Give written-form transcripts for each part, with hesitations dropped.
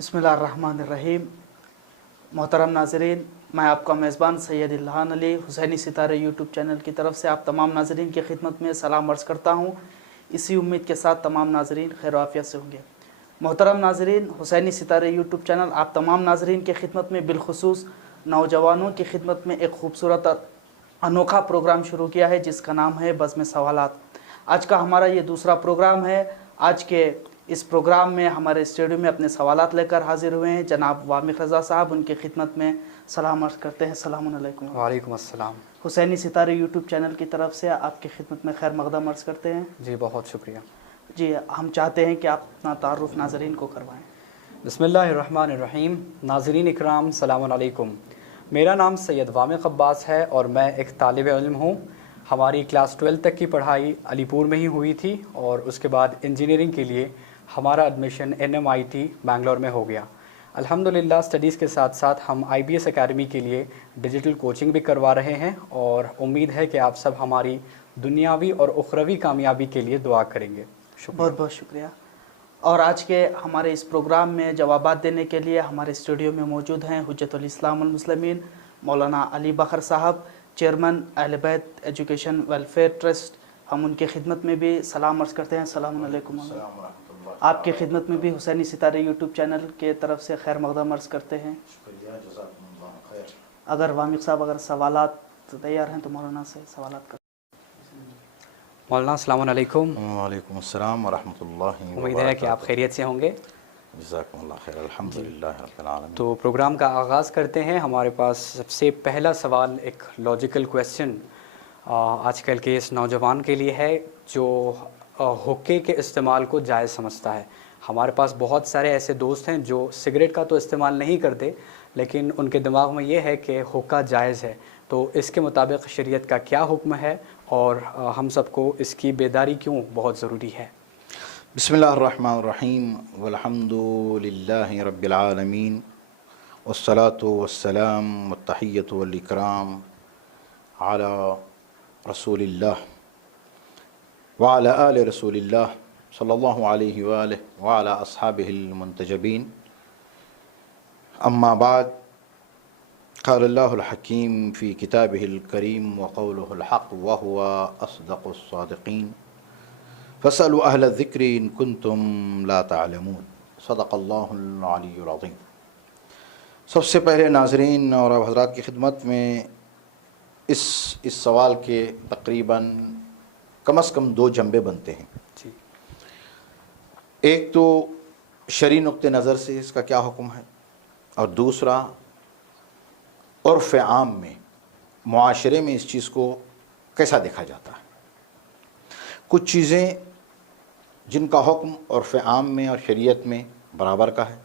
बिस्मिल्लाहिर्रहमानिर्रहीम। मोहतरम नाज़रीन, मैं आपका मेज़बान सैयद इल्हान अली हुसैनी सितारे यूट्यूब चैनल की तरफ से आप तमाम नाज़रीन की खिदमत में सलाम अर्ज़ करता हूँ। इसी उम्मीद के साथ तमाम नाज़रीन खैर आफियत से होंगे। मोहतरम नाज़रीन, हुसैनी सितारे यूट्यूब चैनल आप तमाम नाज़रीन की खिदमत में बिलखुसूस नौजवानों की खिदमत में एक खूबसूरत अनोखा प्रोग्राम शुरू किया है जिसका नाम है बज़्म सवालात। आज का हमारा ये दूसरा प्रोग्राम है। आज के इस प्रोग्राम में हमारे स्टूडियो में अपने सवालात लेकर हाजिर हुए हैं जनाब वामिक रज़ा साहब। उनकी खिदमत में सलाम अर्ज़ करते हैं। अस्सलामु अलैकुम। वालेकुम अस्सलाम। हुसैनी सितारे यूट्यूब चैनल की तरफ से आपकी खिदमत में खैर मक़दम अर्ज़ करते हैं। जी बहुत शुक्रिया। जी, हम चाहते हैं कि आप अपना तारुफ़ नाज़रीन को करवाएँ। बिस्मिल्लाहिर्रहमानिर्रहीम। नाज़रीन इकराम सलाम अलैकुम। मेरा नाम सैयद वामिक अब्बास है और मैं एक तालिब इल्म हूँ। हमारी क्लास 12 तक की पढ़ाई अलीपुर में ही हुई थी और उसके बाद इंजीनियरिंग के लिए हमारा एडमिशन NMIT बैंगलोर में हो गया। अल्हम्दुलिल्लाह स्टडीज़ के साथ साथ हम IBS एकेडमी के लिए डिजिटल कोचिंग भी करवा रहे हैं और उम्मीद है कि आप सब हमारी दुनियावी और उखरवी कामयाबी के लिए दुआ करेंगे। बहुत बहुत शुक्रिया। और आज के हमारे इस प्रोग्राम में जवाबात देने के लिए हमारे स्टूडियो में मौजूद हैं हुज्जतुल इस्लाम वल मुस्लिमीन मौलाना अली बकर साहब, चेयरमैन अहले बैत एजुकेशन वेलफेयर ट्रस्ट। हम उनकी खिदमत में भी सलाम अर्ज़ करते हैं। अस्सलामु अलैकुम। आपकी खिदमत में भी हुसैनी सितारे यूट्यूब चैनल के तरफ से खैर मक़दम अर्ज़ करते हैं। अगर वामिक साहब अगर सवालात तैयार हैं तो मौलाना से सवालात कर। मौलाना अस्सलामु अलैकुम। वालेकुम अस्सलाम व रहमतुल्लाहि। उम्मीद है कि आप खैरियत से होंगे। जज़ाकुमुल्लाह खैर। अल्हम्दुलिल्लाह रब्बिल आलमीन। तो प्रोग्राम का आगाज़ करते हैं। हमारे पास सबसे पहला सवाल एक लॉजिकल क्वेश्चन आजकल के इस नौजवान के लिए है जो हुक्के के इस्तेमाल को जायज़ समझता है। हमारे पास बहुत सारे ऐसे दोस्त हैं जो सिगरेट का तो इस्तेमाल नहीं करते लेकिन उनके दिमाग में ये है कि हुक्का जायज़ है। तो इसके मुताबिक शरीयत का क्या हुक्म है और हम सबको इसकी बेदारी क्यों बहुत ज़रूरी है? बिस्मिल्लाहिर्रहमानिर्रहीम वल्हम्दुलिल्लाहि रब्बिल आलमीन वस्सलातु वस्सलाम वत्तहिय्यतु वल इकराम अला रसूलिल्लाह व अला आलि रसूलिल्लाह सल्लल्लाहु अलैहि व आलिहि व अला अस्हाबिहिल मुंतजबीन। अम्मा बाद क़ाल अल्लाहुल हकीम फ़ी किताबिहिल करीम व क़ौलुहुल हक़ व हुवा अस्दक़ुस सादिक़ीन फ़स्अलू अहल ज़िक्रि इन कुन्तुम ला तअलमून। सदक़ल्लाहुल अलीयुल अज़ीम। सबसे पहले नाज़रीन और आप हज़रात की खिदमत में इस सवाल के तकरीबन कम से कम दो जंबे बनते हैं। जी। एक तो शरई नुक्ते नज़र से इसका क्या हुक्म है और दूसरा उर्फ़ आम में मुआशरे में इस चीज़ को कैसा देखा जाता है। कुछ चीज़ें जिनका हुक्म उर्फ़ आम में और शरीयत में बराबर का है,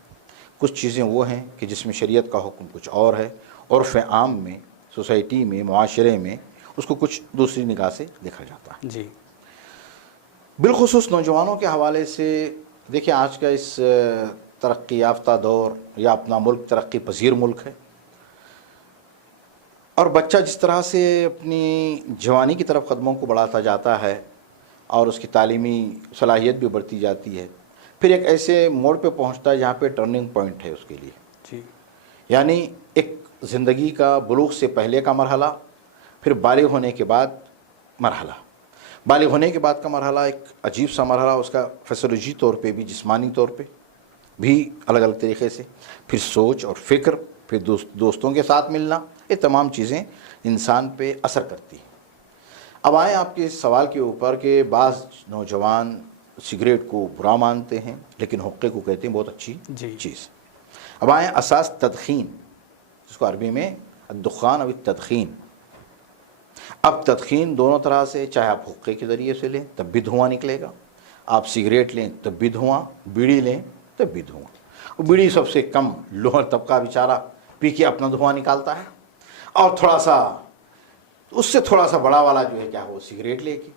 कुछ चीज़ें वो हैं कि जिसमें शरीयत का हुक्म कुछ और है, उर्फ़ आम में सोसाइटी में मुआशरे में उसको कुछ दूसरी निगाह से देखा जाता है। जी। बिलखुसूस नौजवानों के हवाले से देखिए, आज का इस तरक्की याफ्ता दौर या अपना मुल्क तरक्की पजीर मुल्क है और बच्चा जिस तरह से अपनी जवानी की तरफ कदमों को बढ़ाता जाता है और उसकी तालीमी सलाहियत भी बढ़ती जाती है, फिर एक ऐसे मोड़ पे पहुंचता है जहाँ पे टर्निंग पॉइंट है उसके लिए। जी। यानी एक ज़िंदगी का बुलूग़ से पहले का मरहला, फिर बालिग़ होने के बाद मरहला। बालिग़ होने के बाद का मरहला एक अजीब सा मरहला, उसका फिज़ियोलॉजी तौर पे भी जिस्मानी तौर पे भी अलग अलग तरीक़े से, फिर सोच और फ़िक्र, फिर दोस्तों के साथ मिलना, ये तमाम चीज़ें इंसान पे असर करती हैं। अब आए आपके इस सवाल के ऊपर कि बाज़ नौजवान सिगरेट को बुरा मानते हैं लेकिन हुक्के को कहते हैं बहुत अच्छी चीज़। अब आए असास तदखीन, जिसको अरबी में दुखान अव तदखीन। अब तदखीन दोनों तरह से, चाहे आप हुक्के के ज़रिए से लें तब भी धुआं निकलेगा, आप सिगरेट लें तब भी धुआं, बीड़ी लें तब भी धुआं। बीड़ी सबसे कम लोअर तबका बेचारा पी के अपना धुआं निकालता है और थोड़ा सा उससे थोड़ा सा बड़ा वाला जो है क्या वो सिगरेट लेके,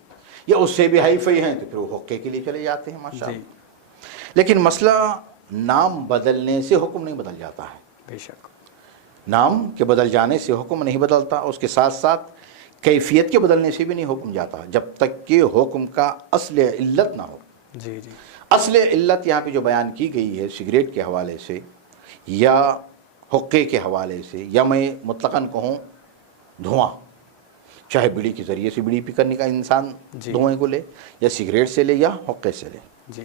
या उससे भी हाई फाई हैं तो फिर वो हुक्के के लिए चले जाते हैं माशाअल्लाह। लेकिन मसला नाम बदलने से हुक्म नहीं बदल जाता है। बेशक नाम के बदल जाने से हुक्म नहीं बदलता, उसके साथ साथ कैफियत के बदलने से भी नहीं हुक्म जाता जब तक कि हुक्म का असल इल्लत ना हो। जी जी। اصل علت یہاں پہ جو بیان کی گئی ہے سگریٹ کے حوالے سے یا حقے کے حوالے سے، یا میں مطلقاً کہوں دھواں، چاہے بیڑی کے ذریعے سے بیڑی پی کرنے کا انسان دھوئیں کو لے، یا سگریٹ سے لے، یا حقے سے لے، جی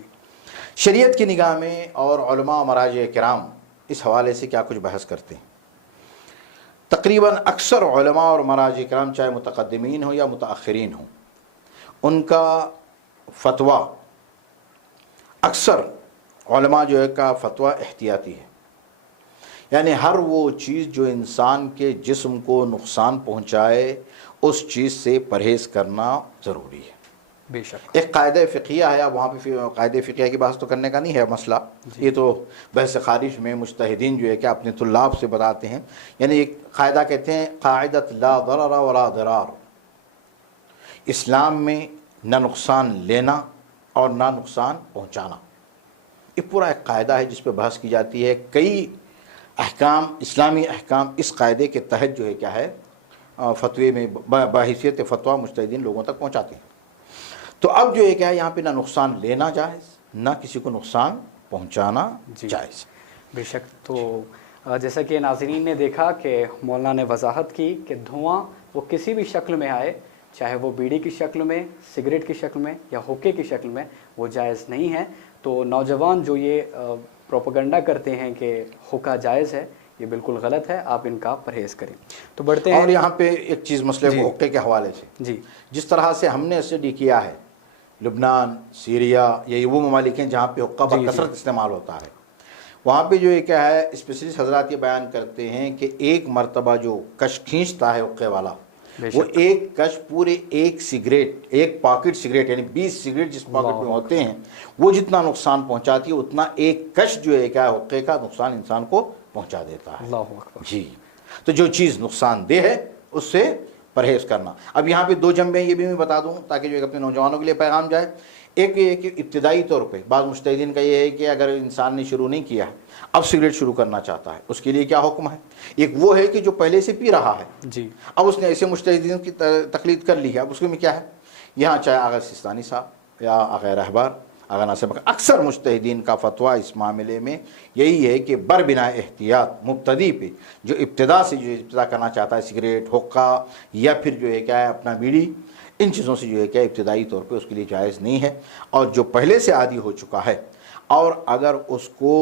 شریعت کی نگاہ میں اور علماء و مراجع کرام اس حوالے سے کیا کچھ بحث کرتے ہیں؟ تقریباً اکثر علماء اور مراجع کرام، چاہے متقدمین ہوں یا متاخرین ہوں، ان کا فتویٰ، اکثر علماء جو ہے کا فتویٰ احتیاطی ہے، یعنی ہر وہ چیز جو انسان کے جسم کو نقصان پہنچائے اس چیز سے پرہیز کرنا ضروری ہے۔ بے شک، ایک قاعدہ فقیہ ہے، اب وہاں پہ قاعدہ فقیہ کی بحث تو کرنے کا نہیں ہے مسئلہ، یہ تو بحث خارج میں مجتہدین جو ہے کہ اپنے طلاب سے بتاتے ہیں، یعنی ایک قاعدہ کہتے ہیں قاعدۃ لا ضرر ولا ضرار، اسلام میں نہ نقصان لینا اور نہ نقصان پہنچانا، یہ پورا ایک قاعدہ ہے جس پہ بحث کی جاتی ہے۔ کئی احکام، اسلامی احکام اس قاعدے کے تحت جو ہے کیا ہے فتوے میں بحیثیت فتویٰ مجتہدین لوگوں تک پہنچاتے ہیں۔ تو اب جو ہے کیا ہے یہاں پہ نہ نقصان لینا جائز، نہ کسی کو نقصان پہنچانا جائز۔ بے شک، تو جیسا کہ ناظرین نے دیکھا کہ مولانا نے وضاحت کی کہ دھواں وہ کسی بھی شکل میں آئے، چاہے وہ بیڑی کی شکل میں، سگریٹ کی شکل میں یا حقے کی شکل میں، وہ جائز نہیں ہے۔ تو نوجوان جو یہ پروپیگنڈا کرتے ہیں کہ حقہ جائز ہے، یہ بالکل غلط ہے، آپ ان کا پرہیز کریں۔ تو بڑھتے ہیں، اور یہاں پہ ایک چیز مسئلے کو حقے کے حوالے سے، جی جس طرح سے ہم نے اسٹڈی کیا ہے لبنان، سیریا، یہ وہ ممالک ہیں جہاں پہ حقہ بکثرت استعمال ہوتا ہے، وہاں پہ جو یہ کیا ہے اسپیشلسٹ حضرات یہ بیان کرتے ہیں کہ ایک مرتبہ جو کش کھینچتا ہے حقے والا، وہ ایک کش پورے ایک سگریٹ، ایک پاکٹ سگریٹ، یعنی 20 سگریٹ جس پاکٹ میں ہوتے ہیں، وہ جتنا نقصان پہنچاتی ہے اتنا ایک کش جو ہے کیا حقے کا نقصان انسان کو پہنچا دیتا ہے۔ اللہ اکبر۔ جی، تو جو چیز نقصان دہ ہے اس سے پرہیز کرنا۔ اب یہاں پہ دو جنبے ہیں، یہ بھی میں بتا دوں تاکہ جو اپنے نوجوانوں کے لیے پیغام جائے۔ ایک یہ ہے کہ ابتدائی طور پہ بعض مجتہدین کا یہ ہے کہ اگر انسان نے شروع نہیں کیا ہے، اب سگریٹ شروع کرنا چاہتا ہے، اس کے لیے کیا حکم ہے؟ ایک وہ ہے کہ جو پہلے سے پی رہا ہے، جی، اب اس نے ایسے مجتہدین کی تقلید کر لی ہے، اب اس میں کیا ہے؟ یہاں چاہے آغا سستانی صاحب یا آغا رہبر، آغا ناصر بکر، اکثر مجتہدین کا فتویٰ اس معاملے میں یہی ہے کہ بر بنا احتیاط مبتدی پہ، جو ابتدا سے جو ابتدا کرنا چاہتا ہے سگریٹ، حقہ یا پھر جو ہے کیا ہے اپنا بیڑی، ان چیزوں سے جو ہے کیا ابتدائی طور پہ اس کے لیے جائز نہیں ہے۔ اور جو پہلے سے عادی ہو چکا ہے اور اگر اس کو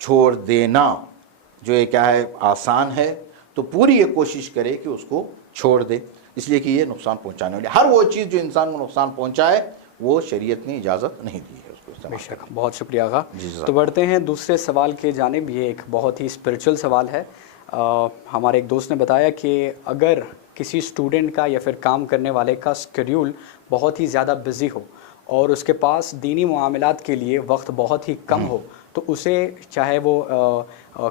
چھوڑ دینا جو ہے کیا ہے آسان ہے، تو پوری یہ کوشش کرے کہ اس کو چھوڑ دے، اس لیے کہ یہ نقصان پہنچانے والی ہر وہ چیز جو انسان کو نقصان پہنچائے وہ شریعت نے اجازت نہیں دی ہے اس کو استعمال بے شک، بہت شکریہ آغا۔ جی تو بڑھتے ہیں دوسرے سوال کی جانب۔ یہ ایک بہت ہی اسپریچول سوال ہے۔ ہمارے ایک دوست نے بتایا کہ اگر کسی اسٹوڈنٹ کا یا پھر کام کرنے والے کا اسکیڈیول بہت ہی زیادہ بزی ہو اور اس کے پاس دینی معاملات کے لیے وقت بہت ہی کم ہو، تو اسے چاہے وہ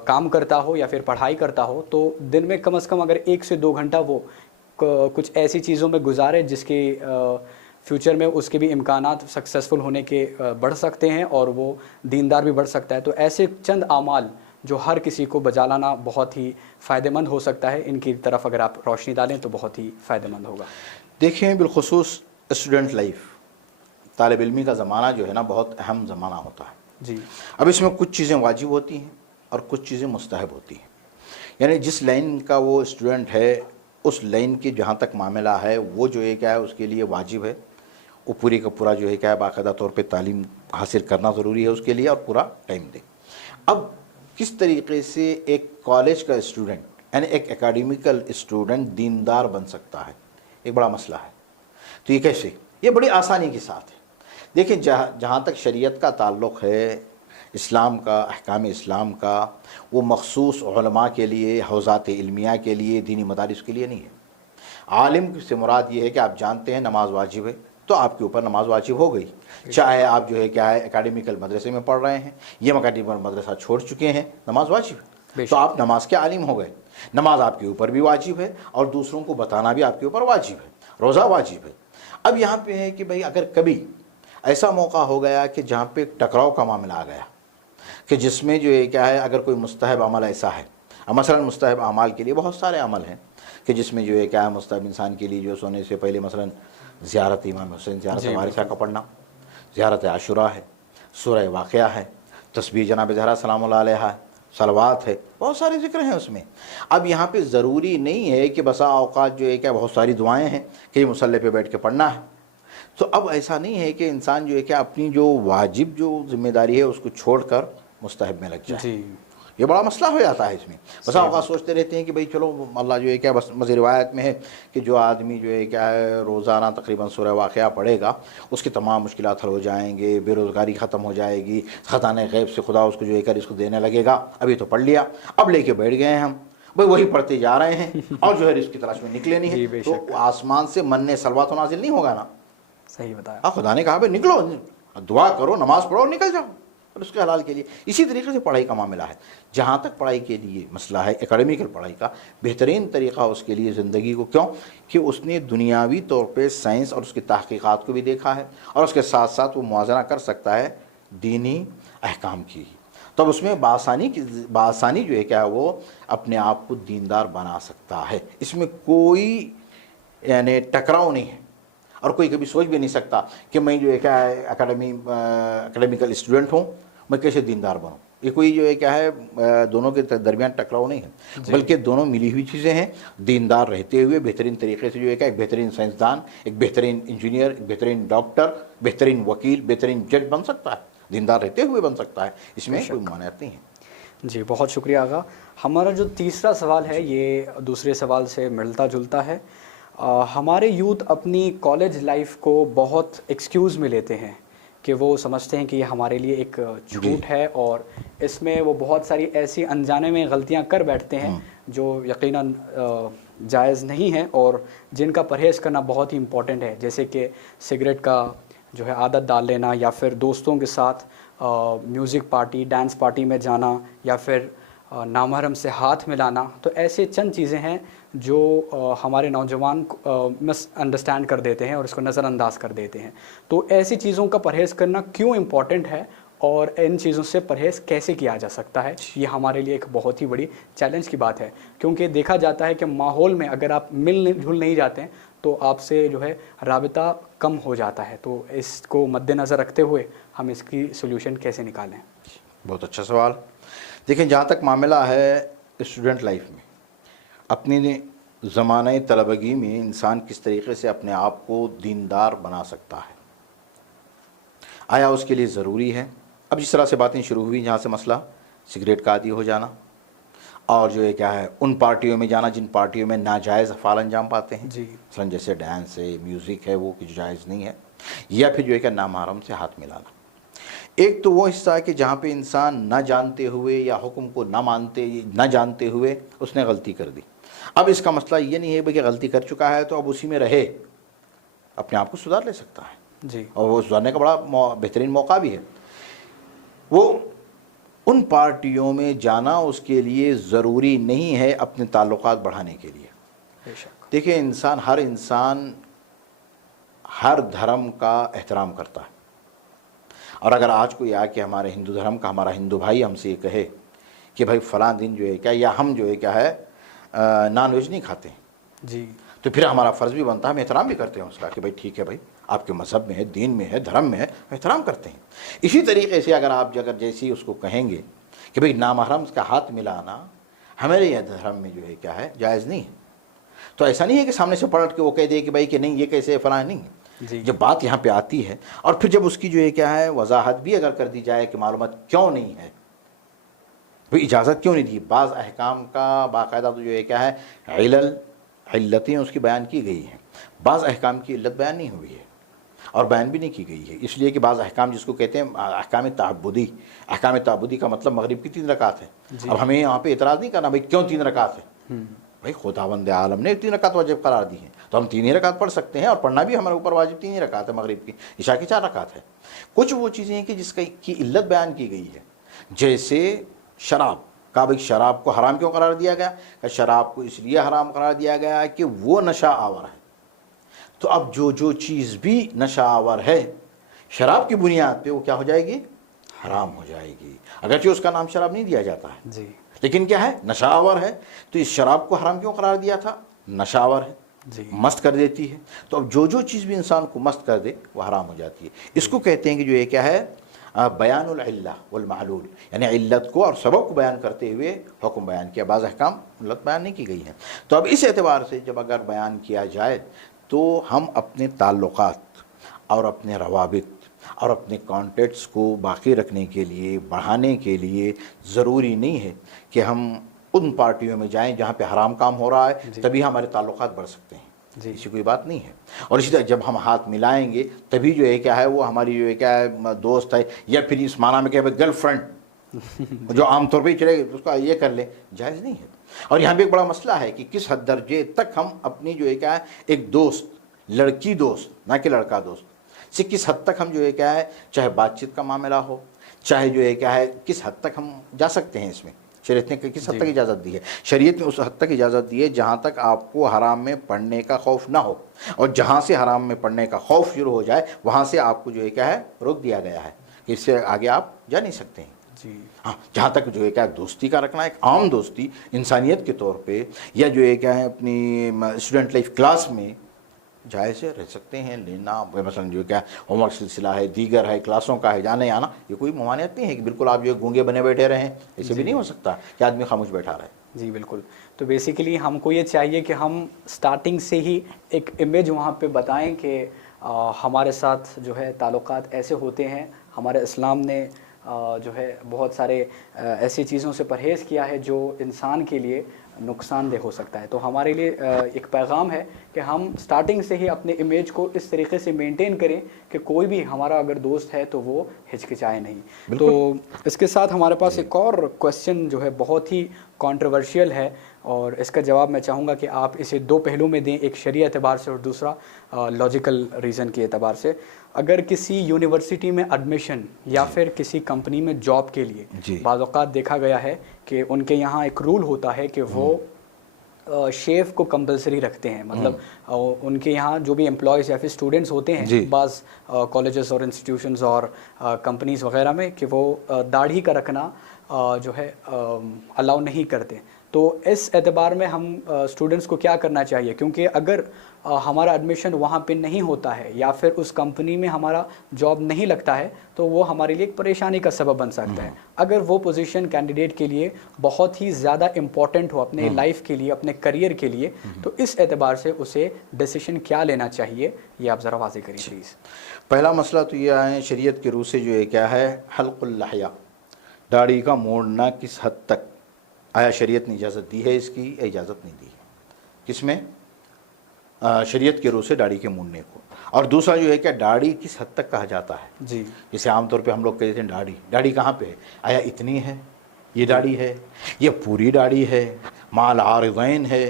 کام کرتا ہو یا پھر پڑھائی کرتا ہو، تو دن میں کم از کم اگر 1 سے 2 گھنٹہ وہ کچھ ایسی چیزوں میں گزارے جس کی فیوچر میں اس کے بھی امکانات سکسیزفل ہونے کے بڑھ سکتے ہیں اور وہ دیندار بھی بڑھ سکتا ہے، تو ایسے چند اعمال جو ہر کسی کو بجا لانا بہت ہی فائدہ مند ہو سکتا ہے، ان کی طرف اگر آپ روشنی ڈالیں تو بہت ہی فائدہ مند ہوگا۔ دیکھیں، بالخصوص اسٹوڈنٹ لائف، طالب علمی کا زمانہ جو ہے نا بہت اہم زمانہ ہوتا ہے۔ جی، اب اس میں کچھ چیزیں واجب ہوتی ہیں اور کچھ چیزیں مستحب ہوتی ہیں، یعنی جس لائن کا وہ اسٹوڈنٹ ہے اس لائن کی جہاں تک معاملہ ہے وہ جو ہے کیا ہے اس کے لیے واجب ہے، وہ پوری کا پورا جو ہے کیا ہے باقاعدہ طور پہ تعلیم حاصل کرنا ضروری ہے اس کے لیے اور پورا ٹائم دے۔ اب کس طریقے سے ایک کالج کا اسٹوڈنٹ یعنی ایک اکیڈمیکل اسٹوڈنٹ دیندار بن سکتا ہے، ایک بڑا مسئلہ ہے۔ تو یہ کیسے؟ یہ بڑی آسانی کے ساتھ ہے۔ دیکھیں، جہاں تک شریعت کا تعلق ہے، اسلام کا، احکام اسلام کا، وہ مخصوص علماء کے لیے، حوزات علمیہ کے لیے، دینی مدارس کے لیے نہیں ہے۔ عالم سے مراد یہ ہے کہ آپ جانتے ہیں نماز واجب ہے تو آپ کے اوپر نماز واجب ہو گئی، چاہے آپ جو ہے کیا ہے اکیڈمیکل مدرسے میں پڑھ رہے ہیں یا اکیڈمیکل مدرسہ چھوڑ چکے ہیں، نماز واجب ہے تو آپ نماز کے عالم ہو گئے۔ نماز آپ کے اوپر بھی واجب ہے اور دوسروں کو بتانا بھی آپ کے اوپر واجب ہے، روزہ واجب ہے۔ اب یہاں پہ ہے کہ بھئی اگر کبھی ایسا موقع ہو گیا کہ جہاں پہ ٹکراؤ کا معاملہ آ گیا کہ جس میں جو ہے کیا ہے اگر کوئی مستحب عمل ایسا ہے، مثلا مستحب اعمال کے لیے بہت سارے عمل ہیں کہ جس میں جو ہے کیا ہے مستحب انسان کے لیے جو سونے سے پہلے مثلا زیارت امام حسین، زیارت وارثہ کا پڑھنا، زیارت عاشوراء ہے، सूरह वाक़या है, तस्बीह जनाब ज़हरा सलामुल्लाह अलैहा है, सलवात है, बहुत सारे ज़िक्र हैं उसमें। अब यहाँ पे ज़रूरी नहीं है कि बसा औक़ात जो है क्या बहुत सारी दुआएं हैं कि मुसल्ले पे बैठ के पढ़ना है। तो अब ऐसा नहीं है कि इंसान जो है क्या अपनी जो वाजिब जो ज़िम्मेदारी है उसको छोड़कर मुस्तहब में लग जाए। जी, ये बड़ा मसला हो जाता है इसमें। बस औक़ात सोचते रहते हैं कि भाई चलो अल्लाह जो है क्या, बस मज़े रिवायत में है कि जो आदमी जो है क्या है रोज़ाना तकरीबन सूरह वाक़या पढ़ेगा उसकी तमाम मुश्किलात हल हो जाएंगे, बेरोज़गारी ख़त्म हो जाएगी, ख़ज़ाने ग़ैब से खुदा उसको जो है क्या रिज़्क़ देने लगेगा। अभी तो पढ़ लिया, अब लेके बैठ गए हैं हम, भाई वही पढ़ते जा रहे हैं और जो है रिज़्क़ की तलाश में निकले नहीं है। तो आसमान से मन्ने सलवा तो नाज़िल नहीं होगा ना। सही बताया। हाँ, खुदा ने कहा भाई निकलो, दुआ करो, नमाज़ पढ़ो, निकल जाओ और उसके हलाल के लिए। इसी तरीके से पढ़ाई का मामला है। जहाँ तक पढ़ाई के लिए मसला है, एकेडमिकल पढ़ाई का बेहतरीन तरीक़ा उसके लिए ज़िंदगी को, क्यों कि उसने दुनियावी तौर पे साइंस और उसकी तहक़ीक़ात को भी देखा है और उसके साथ साथ वो मुआज़ना कर सकता है दीनी अहकाम की। तब उसमें बासानी जो है क्या है वो अपने आप को दीनदार बना सकता है। इसमें कोई यानी टकराव नहीं है और कोई कभी सोच भी नहीं सकता कि मैं जो है क्या है एकेडमिकल स्टूडेंट हूँ, मैं कैसे दीनदार बनूँ। ये कोई जो है क्या है दोनों के दरमियान टकराव नहीं है, बल्कि दोनों मिली हुई चीज़ें हैं। दीनदार रहते हुए बेहतरीन तरीके से जो है क्या एक बेहतरीन साइंसदान, एक बेहतरीन इंजीनियर, एक बेहतरीन डॉक्टर, बेहतरीन वकील, बेहतरीन जज बन सकता है, दीनदार रहते हुए बन सकता है। इसमें कोई मानत नहीं है। जी, बहुत शुक्रिया आगा। हमारा जो तीसरा सवाल है ये दूसरे सवाल से मिलता जुलता है। हमारे यूथ अपनी कॉलेज लाइफ को बहुत एक्सक्यूज़ में लेते हैं कि वो समझते हैं कि ये हमारे लिए एक झूठ है और इसमें वो बहुत सारी ऐसी अनजाने में गलतियां कर बैठते हैं जो यकीनन जायज़ नहीं है और जिनका परहेज़ करना बहुत ही इम्पोर्टेंट है। जैसे कि सिगरेट का जो है आदत डाल लेना, या फिर दोस्तों के साथ म्यूज़िक पार्टी, डांस पार्टी में जाना, या फिर नामहरम से हाथ मिलाना। तो ऐसे चंद चीज़ें हैं जो हमारे नौजवान मिस अंडरस्टैंड कर देते हैं और इसको नज़रअंदाज कर देते हैं। तो ऐसी चीज़ों का परहेज़ करना क्यों इम्पॉर्टेंट है और इन चीज़ों से परहेज़ कैसे किया जा सकता है, ये हमारे लिए एक बहुत ही बड़ी चैलेंज की बात है। क्योंकि देखा जाता है कि माहौल में अगर आप मिल जुल नहीं जाते हैं तो आपसे जो है राबिता कम हो जाता है। तो इसको मद्देनज़र रखते हुए हम इसकी सोल्यूशन कैसे निकालें? बहुत अच्छा सवाल। देखिए, जहाँ तक मामला है स्टूडेंट लाइफ में, अपनी ज़माने तलबगी में इंसान किस तरीके से अपने आप को दीनदार बना सकता है, आया उसके लिए ज़रूरी है। अब जिस तरह से बातें शुरू हुई जहाँ से मसला सिगरेट का आदी हो जाना और जो है क्या है उन पार्टियों में जाना जिन पार्टियों में नाजायज़ अफ़ाल अंजाम पाते हैं, मसलन जैसे डांस है, म्यूज़िक है, वो कि जायज़ नहीं है, या फिर जो है क्या नामहरम से हाथ मिलाना। एक तो वो हिस्सा है कि जहाँ पे इंसान ना जानते हुए या हुक्म को ना जानते हुए उसने गलती कर दी। अब इसका मसला ये नहीं है कि गलती कर चुका है तो अब उसी में रहे, अपने आप को सुधार ले सकता है जी, और वो सुधारने का बड़ा बेहतरीन मौका भी है। वो उन पार्टियों में जाना उसके लिए ज़रूरी नहीं है अपने ताल्लुकात बढ़ाने के लिए। देखिए, हर इंसान हर धर्म का एहतराम करता है और अगर आज कोई आके हमारे हिंदू धर्म का हमारा हिंदू भाई हमसे ये कहे कि भाई फ़लाँ दिन जो है क्या या हम जो है क्या है नॉन वेज नहीं खाते जी, तो फिर हमारा फ़र्ज़ भी बनता है, हम एहतराम भी करते हैं उसका कि भाई ठीक है भाई आपके मज़हब में है, दीन में है, धर्म में है, एहतराम करते हैं। इसी तरीके से अगर जैसे ही उसको कहेंगे कि भाई नामहरम का हाथ मिलाना हमारे यह धर्म में जो है क्या है जायज़ नहीं है, तो ऐसा नहीं है कि सामने से पलट के वो कह दे कि भाई कि नहीं ये कैसे फ़लाँ नहीं है। जब बात यहाँ पे आती है और फिर जब उसकी जो है क्या है वजाहत भी अगर कर दी जाए कि मालूमात क्यों नहीं है, भाई इजाज़त क्यों नहीं दी, बाज़ अहकाम का बाकायदा तो जो है क्या है इल्लतें उसकी बयान की गई हैं, बाज़ अहकाम की इल्लत बयान नहीं हुई है और बयान भी नहीं की गई है। इसलिए कि बाज़ अहकाम जिसको कहते हैं अहकाम ताबुदी का मतलब मगरिब की 3 रकात है। अब हमें यहाँ पे एतराज़ नहीं करना भाई क्यों 3 रकात है, भाई खुदावंद आलम ने 3 रकात वाजिब करार दी हैं तो हम 3 ही रकात पढ़ सकते हैं और पढ़ना भी हमारे ऊपर वाजिब 3 ही रकात है, मगरिब की, इशा की 4 रकात है। कुछ वो चीज़ें हैं कि जिसकी इल्लत बयान की गई है, जैसे शराब का, भाई शराब को हराम क्यों करार दिया गया, कि शराब को इसलिए हराम करार दिया गया है कि वो नशा आवर है। तो अब जो चीज़ भी नशा आवर है शराब की बुनियाद पे वो क्या हो जाएगी, हराम हो जाएगी, अगरचे उसका नाम शराब नहीं दिया जाता है जी, लेकिन क्या है नशा आवर है। तो इस शराब को हराम क्यों करार दिया था, नशा आवर है जी, मस्त कर देती है। तो अब जो चीज़ भी इंसान को मस्त कर दे वो हराम हो जाती है। इसको कहते हैं कि जो ये क्या है बयानुल इल्ला वल मालूल, यानी इल्लत को और सबब को बयान करते हुए हुक्म बयान किया, बाज़ अहकाम इल्लत बयान नहीं की गई हैं। तो अब इस एतबार से जब अगर बयान किया जाए तो हम अपने ताल्लुकात और अपने रवाबित और अपने कॉन्टेक्ट्स को बाकी रखने के लिए, बढ़ाने के लिए ज़रूरी नहीं है कि हम उन पार्टियों में जाएं जहाँ पे हराम काम हो रहा है, तभी हमारे ताल्लुकात बढ़ सकते हैं। ऐसी कोई बात नहीं है। और इसी तरह जब हम हाथ मिलाएंगे तभी जो है क्या है वो हमारी जो है क्या है दोस्त है, या फिर इस माना में क्या है गर्लफ्रेंड जो आमतौर पर चले उसका ये कर ले, जायज़ नहीं है। और यहाँ पे एक बड़ा मसला है कि किस हद दर्जे तक हम अपनी जो है क्या है एक दोस्त, लड़की दोस्त ना कि लड़का दोस्त से किस हद तक हम जो है क्या है, चाहे बातचीत का मामला हो, चाहे जो है क्या है किस हद तक हम जा सकते हैं इसमें। शरीयत ने किस हद तक इजाज़त दी है? शरीयत ने उस हद तक इजाज़त दी है जहाँ तक आपको हराम में पड़ने का खौफ ना हो, और जहाँ से हराम में पड़ने का खौफ शुरू हो जाए वहाँ से आपको जो है क्या है रोक दिया गया है, इससे आगे आप जा नहीं सकते हैं। जी हाँ, जहाँ तक जो है क्या दोस्ती का रखना, एक आम दोस्ती इंसानियत के तौर पे, या जो है क्या है अपनी स्टूडेंट लाइफ क्लास में जायज़ से रह सकते हैं लेना, मसलन जो क्या होमवर्क सिलसिला है, दीगर है, क्लासों का है, जाने आना, ये कोई ममानियत नहीं है कि बिल्कुल आप जो गूंगे बने बैठे रहें। ऐसे भी नहीं हो सकता कि आदमी खामोश बैठा रहे। जी बिल्कुल। तो बेसिकली हमको ये चाहिए कि हम स्टार्टिंग से ही एक इमेज वहाँ पे बताएं कि हमारे साथ जो है ताल्लुकात ऐसे होते हैं। हमारे इस्लाम ने जो है बहुत सारे ऐसी चीज़ों से परहेज़ किया है जो इंसान के लिए नुकसानदेह हो सकता है। तो हमारे लिए एक पैगाम है कि हम स्टार्टिंग से ही अपने इमेज को इस तरीके से मेंटेन करें कि कोई भी हमारा अगर दोस्त है तो वो हिचकिचाए नहीं। तो इसके साथ हमारे पास एक और क्वेश्चन जो है बहुत ही कंट्रोवर्शियल है, और इसका जवाब मैं चाहूँगा कि आप इसे दो पहलू में दें, एक शरीय एतबार से और दूसरा लॉजिकल रीज़न के एतबार से। अगर किसी यूनिवर्सिटी में एडमिशन या फिर किसी कंपनी में जॉब के लिए बाज़ औक़ात देखा गया है कि उनके यहाँ एक रूल होता है कि वो शेव को कंपलसरी रखते हैं, मतलब उनके यहाँ जो भी एम्प्लॉयज़ या फिर स्टूडेंट्स होते हैं बाज़ कॉलेजेस और इंस्टीट्यूशंस और कंपनीज़ वगैरह में, कि वो दाढ़ी का रखना जो है अलाउ नहीं करते। तो इस एतबार में हम स्टूडेंट्स को क्या करना चाहिए? क्योंकि अगर हमारा एडमिशन वहाँ पे नहीं होता है या फिर उस कंपनी में हमारा जॉब नहीं लगता है तो वो हमारे लिए एक परेशानी का सबब बन सकता है। अगर वो पोजीशन कैंडिडेट के लिए बहुत ही ज़्यादा इम्पॉर्टेंट हो अपने लाइफ के लिए, अपने करियर के लिए, तो इस एतबार से उसे डिसीजन क्या लेना चाहिए, ये आप ज़रा वाज़ेह करिए प्लीज़। पहला मसला तो ये है शरीयत के रूह से जो है क्या है हल्कुल लहया, दाढ़ी का मोड़ना किस हद तक आया शरीयत ने इजाज़त दी है, इसकी इजाज़त नहीं दी है। किसमें? शरीयत के रूह से दाढ़ी के मोड़ने को। और दूसरा जो है क्या दाढ़ी किस हद तक कहा जाता है जी। जैसे आमतौर पे हम लोग कहते हैं दाढ़ी कहाँ पे है? आया इतनी है ये दाढ़ी है, ये पूरी दाढ़ी है, माल आरिदैन है,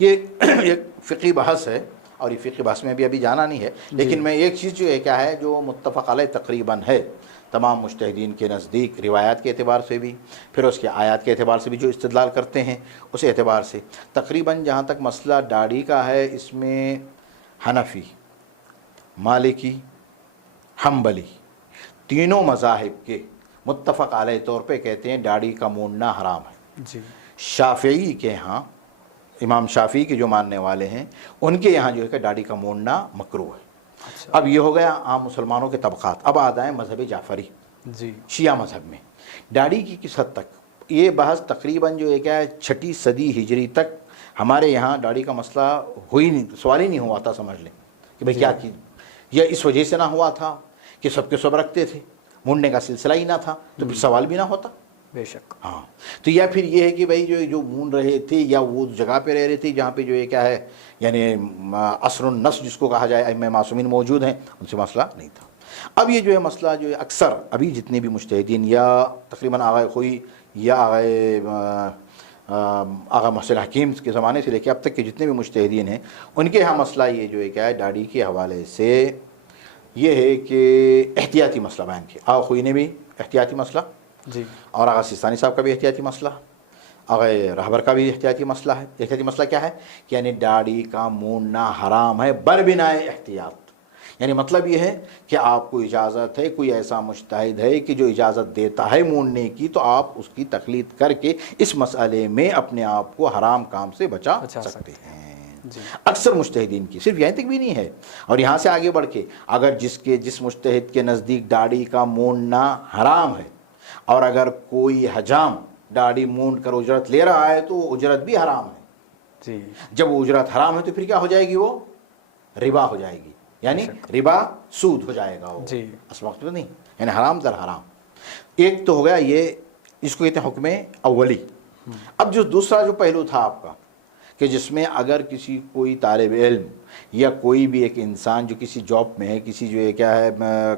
ये एक फ़िक़ी बहस है और ये फ़िक़ी बहस में भी अभी जाना नहीं है। लेकिन मैं एक चीज़ जो है क्या है जो मुत्तफ़क़ अलैह तकरीबन है तमाम मुज्तहिदीन के नज़दीक, रिवायात के एतबार से भी, फिर उसके आयात के एतबार से भी जो इस्तिदलाल करते हैं उस एतबार से, तकरीबन जहाँ तक मसला दाढ़ी का है इसमें हनफ़ी, मालिकी, हम्बली तीनों मज़ाहिब के मुत्तफ़क़ अलैह तौर पे कहते हैं दाढ़ी का मोड़ना हराम है जी। शाफ़िई के यहाँ, इमाम शाफ़ी के जो मानने वाले हैं उनके यहाँ जो है कि दाढ़ी का मोड़ना मकरूह है। अच्छा। अब ये हो गया आम मुसलमानों के तबक़ात। अब आता है मज़हब जाफ़री जी, शिया मज़हब में दाढ़ी की किस हद तक, ये बहस तकरीबन जो है क्या है 6वीं सदी हिजरी तक हमारे यहाँ दाढ़ी का मसला हुई नहीं, सवाल ही नहीं हुआ था। समझ लें कि भाई क्या की, या इस वजह से ना हुआ था कि सबके सब रखते थे, मुड़ने का सिलसिला ही ना था तो फिर सवाल भी ना होता। बेशक हाँ। तो या फिर ये है कि भाई जो मून रहे थे या वो जगह पे रह रहे थे जहाँ पे जो है क्या है यानी असरुन नस जिसको कहा जाए अइम्मा मासूमीन मौजूद हैं, उनसे मसला नहीं था। अब ये जो है मसला जो है अक्सर अभी जितने भी मुज्तहिदीन या तकरीबन आगा खुई या आगा मोहसिन हकीम के ज़माने से लेकर अब तक के जितने भी मुज्तहिदीन हैं उनके यहाँ मसला ये जो है क्या है दाढ़ी के हवाले से ये है कि एहतियाती मसला बयान किया। आगा खुई ने भी एहतियाती मसला जी, और आगा सिस्तानी साहब का भी एहतियाती मसला, आगा रहबर का भी एहतियाती मसला है। एहतियाती मसला क्या है कि यानी दाढ़ी का मोड़ना हराम है बरबिनाए एहतियात, यानी मतलब ये है कि आपको इजाज़त है, कोई ऐसा मुज्तहिद है कि जो इजाज़त देता है मोड़ने की, तो आप उसकी तकलीद करके इस मसले में अपने आप को हराम काम से बचा सकते हैं। جی اکثر مجتہدین کی، صرف یہیں تک بھی نہیں ہے، اور یہاں سے آگے بڑھ کے اگر جس مجتہد کے نزدیک داڑھی کا مونڈنا حرام ہے، اور اگر کوئی حجام داڑھی مونڈ کر اجرت لے رہا ہے تو وہ اجرت بھی حرام ہے۔ جی جب وہ اجرت حرام ہے تو پھر کیا ہو جائے گی؟ وہ ربا ہو جائے گی، یعنی ربا سود ہو جائے گا وہ، جی اصل وقت میں نہیں، یعنی حرام در حرام۔ ایک تو ہو گیا یہ، اس کو کہتے ہیں حکم اولی۔ اب جو دوسرا جو پہلو تھا آپ کا، کہ جس میں اگر کسی کوئی طالب علم یا کوئی بھی ایک انسان جو کسی جاب میں ہے، کسی جو ہے کیا ہے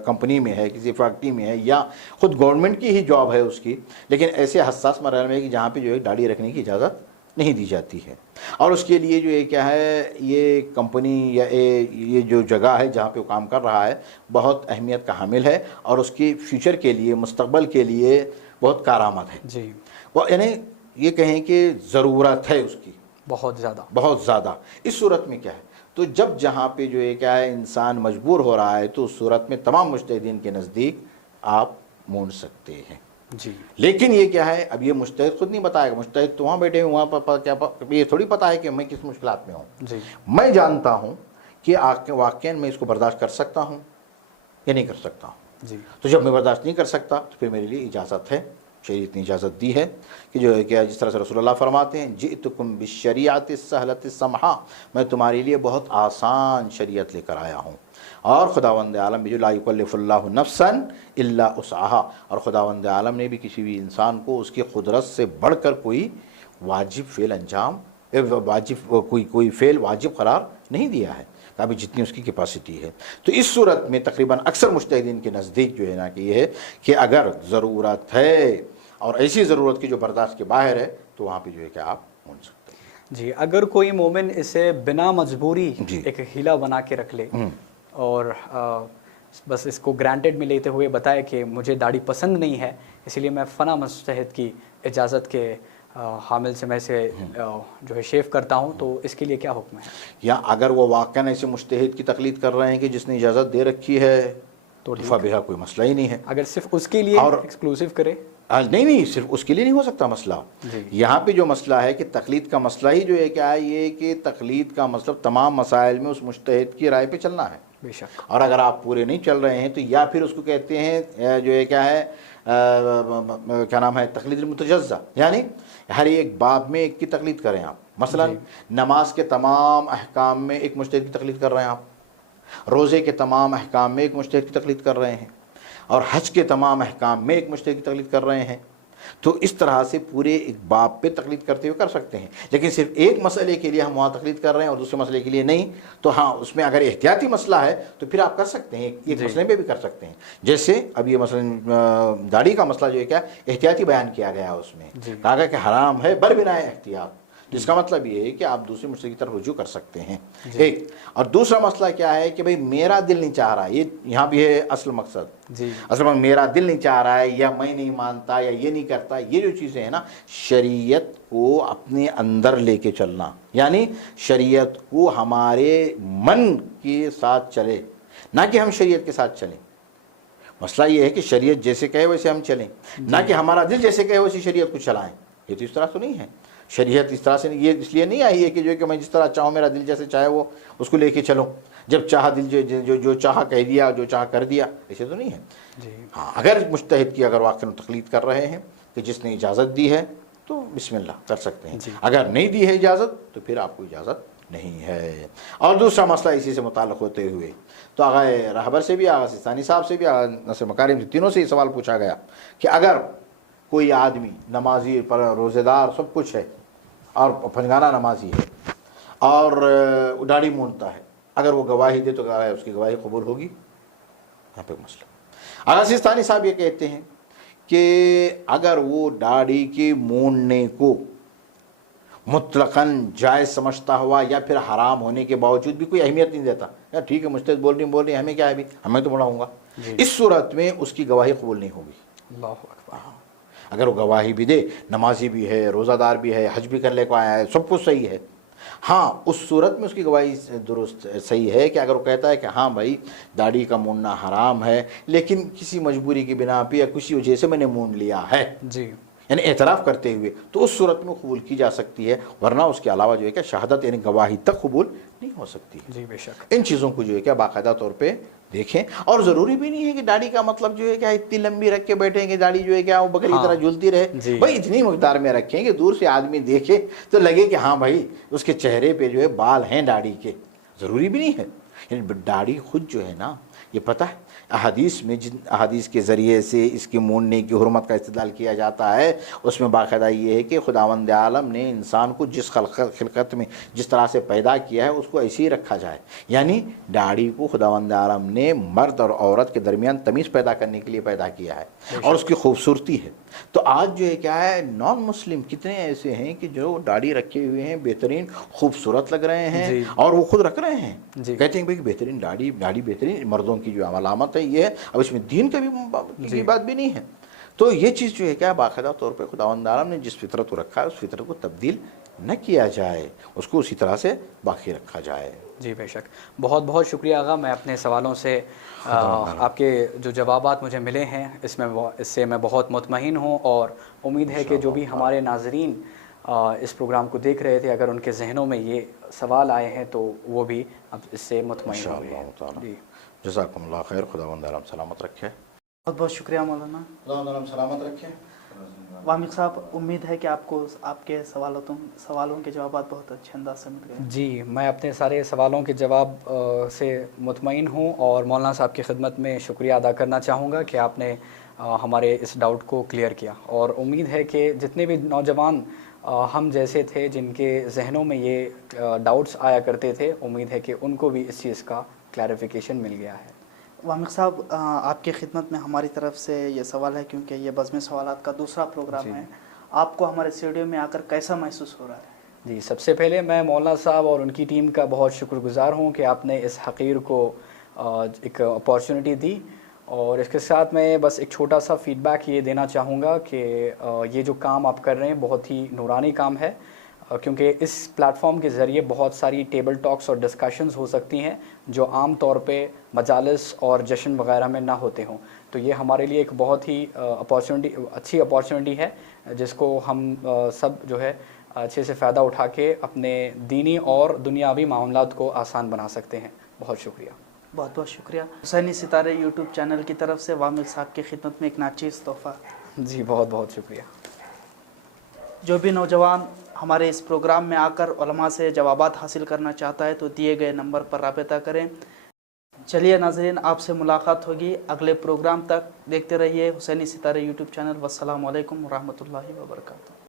کمپنی میں ہے، کسی فیکٹری میں ہے، یا خود گورنمنٹ کی ہی جاب ہے اس کی، لیکن ایسے حساس مرحلے میں ہے کہ جہاں پہ جو ہے داڑھی رکھنے کی اجازت نہیں دی جاتی ہے، اور اس کے لیے جو ہے کیا ہے یہ کمپنی یا یہ جو جگہ ہے جہاں پہ وہ کام کر رہا ہے بہت اہمیت کا حامل ہے، اور اس کی فیوچر کے لیے، مستقبل کے لیے بہت کارآمد ہے۔ جی وہ یعنی یہ کہیں کہ ضرورت ہے اس کی بہت زیادہ۔ بہت زیادہ۔ اس صورت میں کیا ہے، تو جب جہاں پہ جو ہے کیا ہے انسان مجبور ہو رہا ہے تو اس صورت میں تمام مجتہدین کے نزدیک آپ مونڈ سکتے ہیں۔ جی لیکن یہ کیا ہے، اب یہ مجتہد خود نہیں بتائے گا، مجتہد تو وہاں بیٹھے ہیں، وہاں پر کیا یہ تھوڑی پتہ ہے کہ میں کس مشکلات میں ہوں۔ جی میں جانتا ہوں کہ واقعاً میں اس کو برداشت کر سکتا ہوں یا نہیں کر سکتا ہوں۔ جی تو جب میں برداشت نہیں کر سکتا تو پھر میرے لیے اجازت ہے، شریعت نے اجازت دی ہے کہ جو ہے کہ جس طرح سے رسول اللہ فرماتے ہیں جئتکم بالشریعۃ السہلۃ السمحہ، میں تمہارے لیے بہت آسان شریعت لے کر آیا ہوں، اور خداوند عالم بھی جو لا یکلف اللہ نفسا الا وسعہا، اور خداوند عالم نے بھی کسی بھی انسان کو اس کی قدرت سے بڑھ کر کوئی واجب فعل انجام کوئی فعل واجب قرار نہیں دیا ہے، ابھی جتنی اس کی کیپیسٹی ہے۔ تو اس صورت میں تقریباً اکثر مجتہدین کے نزدیک جو ہے نا کہ یہ ہے کہ اگر ضرورت ہے اور ایسی ضرورت کی جو برداشت کے باہر ہے تو وہاں پہ جو ہے کہ آپ مونڈ سکتے ہیں۔ جی اگر کوئی مومن اسے بنا مجبوری جی ایک ہیلا بنا کے رکھ لے اور بس اس کو گرانٹیڈ میں لیتے ہوئے بتائے کہ مجھے داڑھی پسند نہیں ہے، اسی لیے میں فنا مجتہد کی اجازت کے حامل سے میں سے جو ہے شیف کرتا ہوں، تو اس کے لیے کیا حکم ہے؟ یا اگر وہ واقعاً ایسے مجتہد کی تقلید کر رہے ہیں کہ جس نے اجازت دے رکھی ہے تو فبہا کوئی مسئلہ ہی نہیں ہے۔ اگر صرف اس کے لیے اور ایکسکلوسیو کرے؟ نہیں صرف اس کے لیے نہیں ہو سکتا مسئلہ۔ جی یہاں پہ جو مسئلہ ہے کہ تقلید کا مسئلہ ہی جو ہے کیا ہے، یہ کہ تقلید کا مطلب تمام مسائل میں اس مجتہد کی رائے پہ چلنا ہے، بے شک۔ اور اگر آپ پورے نہیں چل رہے ہیں تو یا پھر اس کو کہتے ہیں جو ہے کیا ہے کیا نام ہے، تقلید المتجزہ، یعنی ہر ایک باب میں ایک کی تقلید کریں آپ۔ مثلا نماز کے تمام احکام میں ایک مجتہد کی تقلید کر رہے ہیں آپ، روزے کے تمام احکام میں ایک مجتہد کی تقلید کر رہے ہیں، اور حج کے تمام احکام میں ایک مجتہد کی تقلید کر رہے ہیں، تو اس طرح سے پورے ایک باب پہ تقلید کرتے ہوئے کر سکتے ہیں۔ لیکن صرف ایک مسئلے کے لیے ہم وہاں تقلید کر رہے ہیں اور دوسرے مسئلے کے لیے نہیں، تو ہاں اس میں اگر احتیاطی مسئلہ ہے تو پھر آپ کر سکتے ہیں، ایک مسئلے پہ بھی کر سکتے ہیں۔ جیسے اب یہ مثلا داڑھی کا مسئلہ جو ہے کیا احتیاطی بیان کیا گیا اس میں، کہا گیا کہ حرام ہے بر بنا احتیاط، جس کا مطلب یہ ہے کہ آپ دوسرے مسئلے کی طرف رجوع کر سکتے ہیں، ایک۔ اور دوسرا مسئلہ کیا ہے کہ بھئی میرا دل نہیں چاہ رہا، یہ یہاں بھی ہے اصل مقصد، اصل میں میرا دل نہیں چاہ رہا ہے، یا میں نہیں مانتا، یا یہ نہیں کرتا، یہ جو چیزیں ہیں نا، شریعت کو اپنے اندر لے کے چلنا، یعنی شریعت کو ہمارے من کے ساتھ چلے، نہ کہ ہم شریعت کے ساتھ چلیں۔ مسئلہ یہ ہے کہ شریعت جیسے کہے ویسے ہم چلیں، نہ کہ ہمارا دل جیسے کہے ویسے شریعت کو چلائیں۔ یہ تو اس طرح تو نہیں ہے، شریعت اس طرح سے یہ اس لیے نہیں آئی ہے کہ جو ہے کہ میں جس طرح چاہوں، میرا دل جیسے چاہے وہ اس کو لے کے چلوں، جب چاہا دل جو چاہا کہہ دیا، جو چاہا کر دیا، ایسے تو نہیں ہے۔ ہاں اگر مجتہد کی اگر واقعی تقلید کر رہے ہیں کہ جس نے اجازت دی ہے تو بسم اللہ کر سکتے ہیں، اگر نہیں دی ہے اجازت تو پھر آپ کو اجازت نہیں ہے۔ اور دوسرا مسئلہ اسی سے متعلق ہوتے ہوئے تو آغا رہبر سے بھی، آغا سستانی صاحب سے بھی، آغا نصر مکارم سے، تینوں سے یہ سوال پوچھا گیا کہ اگر کوئی آدمی نمازی پر روزہ دار سب کچھ ہے اور پنجگانہ نمازی ہے اور داڑھی مونڈتا ہے، اگر وہ گواہی دے تو اس کی گواہی قبول ہوگی؟ یہاں پہ مسئلہ آغا سستانی صاحب یہ کہتے ہیں کہ اگر وہ داڑھی کے مونڈنے کو مطلقاً جائز سمجھتا ہوا یا پھر حرام ہونے کے باوجود بھی کوئی اہمیت نہیں دیتا، یار ٹھیک ہے مجتہد بول رہی ہمیں کیا ہے بھی، ہمیں تو بڑھاؤں گا، اس صورت میں اس کی گواہی قبول نہیں ہوگی۔ اللہ اکبر۔ اگر وہ گواہی بھی دے، نمازی بھی ہے، روزہ دار بھی ہے، حج بھی کرنے کو آیا ہے، سب کچھ صحیح ہے، ہاں اس صورت میں اس کی گواہی درست صحیح ہے کہ اگر وہ کہتا ہے کہ ہاں بھائی داڑھی کا مونڈنا حرام ہے لیکن کسی مجبوری کی بنا پہ یا کسی وجہ سے میں نے مونڈ لیا ہے، جی یعنی اعتراف کرتے ہوئے، تو اس صورت میں قبول کی جا سکتی ہے، ورنہ اس کے علاوہ جو ہے کہ شہادت یعنی گواہی تک قبول نہیں ہو سکتی ہے۔ جی بے شک۔ ان چیزوں کو جو ہے کہ باقاعدہ طور پہ دیکھیں، اور ضروری بھی نہیں ہے کہ داڑھی کا مطلب جو ہے کہ اتنی لمبی رکھ کے بیٹھیں کہ داڑھی جو ہے کہ وہ بکری کی طرح جھولتی رہے، جی۔ بھائی اتنی مقدار میں رکھیں کہ دور سے آدمی دیکھے تو لگے کہ ہاں بھائی اس کے چہرے پہ جو ہے بال ہیں داڑھی کے، ضروری بھی نہیں ہے۔ یعنی داڑھی خود جو ہے نا، یہ پتہ ہے احادیث میں جن احادیث کے ذریعے سے اس کی موننے کی حرمت کا استدلال کیا جاتا ہے، اس میں باقاعدہ یہ ہے کہ خداوند عالم نے انسان کو جس خلقت میں جس طرح سے پیدا کیا ہے اس کو ایسے ہی رکھا جائے، یعنی داڑھی کو خداوند عالم نے مرد اور عورت کے درمیان تمیز پیدا کرنے کے لیے پیدا کیا ہے، اور اس کی خوبصورتی ہے۔ تو آج جو ہے کیا ہے، نان مسلم کتنے ایسے ہیں کہ جو داڑھی رکھے ہوئے ہیں، بہترین خوبصورت لگ رہے ہیں، اور وہ خود رکھ رہے ہیں، کہتے ہیں بھائی بہترین داڑھی بہترین مردوں کی جو علامت ہے یہ ہے، اب اس میں دین کا بھی کی بات بھی نہیں ہے۔ تو یہ چیز جو ہے کیا باقاعدہ طور پہ خداوند عالم نے جس فطرت کو رکھا ہے اس فطرت کو تبدیل نہ کیا جائے، اس کو اسی طرح سے باقی رکھا جائے۔ جی بے شک، بہت بہت شکریہ آغا۔ میں اپنے سوالوں سے آپ کے جو جوابات مجھے ملے ہیں اس سے میں بہت مطمئن ہوں، اور امید ہے کہ جو بھی ہمارے ناظرین اس پروگرام کو دیکھ رہے تھے، اگر ان کے ذہنوں میں یہ سوال آئے ہیں تو وہ بھی اب اس سے مطمئن ہوں گے۔ جی جزاکم اللہ خیر، خداوند عالم سلامت رکھے۔ بہت بہت شکریہ مولانا۔ خداوند عالم سلامت رکھے۔ وامق صاحب، امید ہے کہ آپ کو آپ کے سوالوں کے جوابات بہت اچھے انداز سے مل گئے۔ جی، میں اپنے سارے سوالوں کے جواب سے مطمئن ہوں، اور مولانا صاحب کی خدمت میں شکریہ ادا کرنا چاہوں گا کہ آپ نے ہمارے اس ڈاؤٹ کو کلیئر کیا، اور امید ہے کہ جتنے بھی نوجوان ہم جیسے تھے جن کے ذہنوں میں یہ ڈاؤٹس آیا کرتے تھے، امید ہے کہ ان کو بھی اس چیز کا کلیریفیکیشن مل گیا ہے۔ وامق صاحب، آپ کی خدمت میں ہماری طرف سے یہ سوال ہے، کیونکہ یہ بزم سوالات کا دوسرا پروگرام ہے، آپ کو ہمارے اسٹوڈیو میں آ کر کیسا محسوس ہو رہا ہے؟ جی، سب سے پہلے میں مولانا صاحب اور ان کی ٹیم کا بہت شکر گزار ہوں کہ آپ نے اس حقیر کو ایک اپارچونٹی دی، اور اس کے ساتھ میں بس ایک چھوٹا سا فیڈ بیک یہ دینا چاہوں گا کہ یہ جو کام آپ کر رہے ہیں بہت ہی نورانی کام ہے، کیونکہ اس پلیٹ فارم کے ذریعے بہت ساری ٹیبل ٹاکس اور ڈسکشنز ہو سکتی ہیں جو عام طور پہ مجالس اور جشن وغیرہ میں نہ ہوتے ہوں، تو یہ ہمارے لیے ایک بہت ہی اچھی اپارچونٹی ہے، جس کو ہم سب جو ہے اچھے سے فائدہ اٹھا کے اپنے دینی اور دنیاوی معاملات کو آسان بنا سکتے ہیں۔ بہت شکریہ۔ بہت بہت شکریہ۔ حسینی ستارے یوٹیوب چینل کی طرف سے وامق صاحب کی خدمت میں ایک ناچیز تحفہ۔ جی بہت بہت شکریہ۔ جو بھی نوجوان ہمارے اس پروگرام میں آ کر علماء سے جوابات حاصل کرنا چاہتا ہے تو دیے گئے نمبر پر رابطہ کریں۔ چلیے ناظرین، آپ سے ملاقات ہوگی اگلے پروگرام تک۔ دیکھتے رہیے حسینی ستارے یوٹیوب چینل۔ والسلام علیکم ورحمۃ اللہ وبرکاتہ۔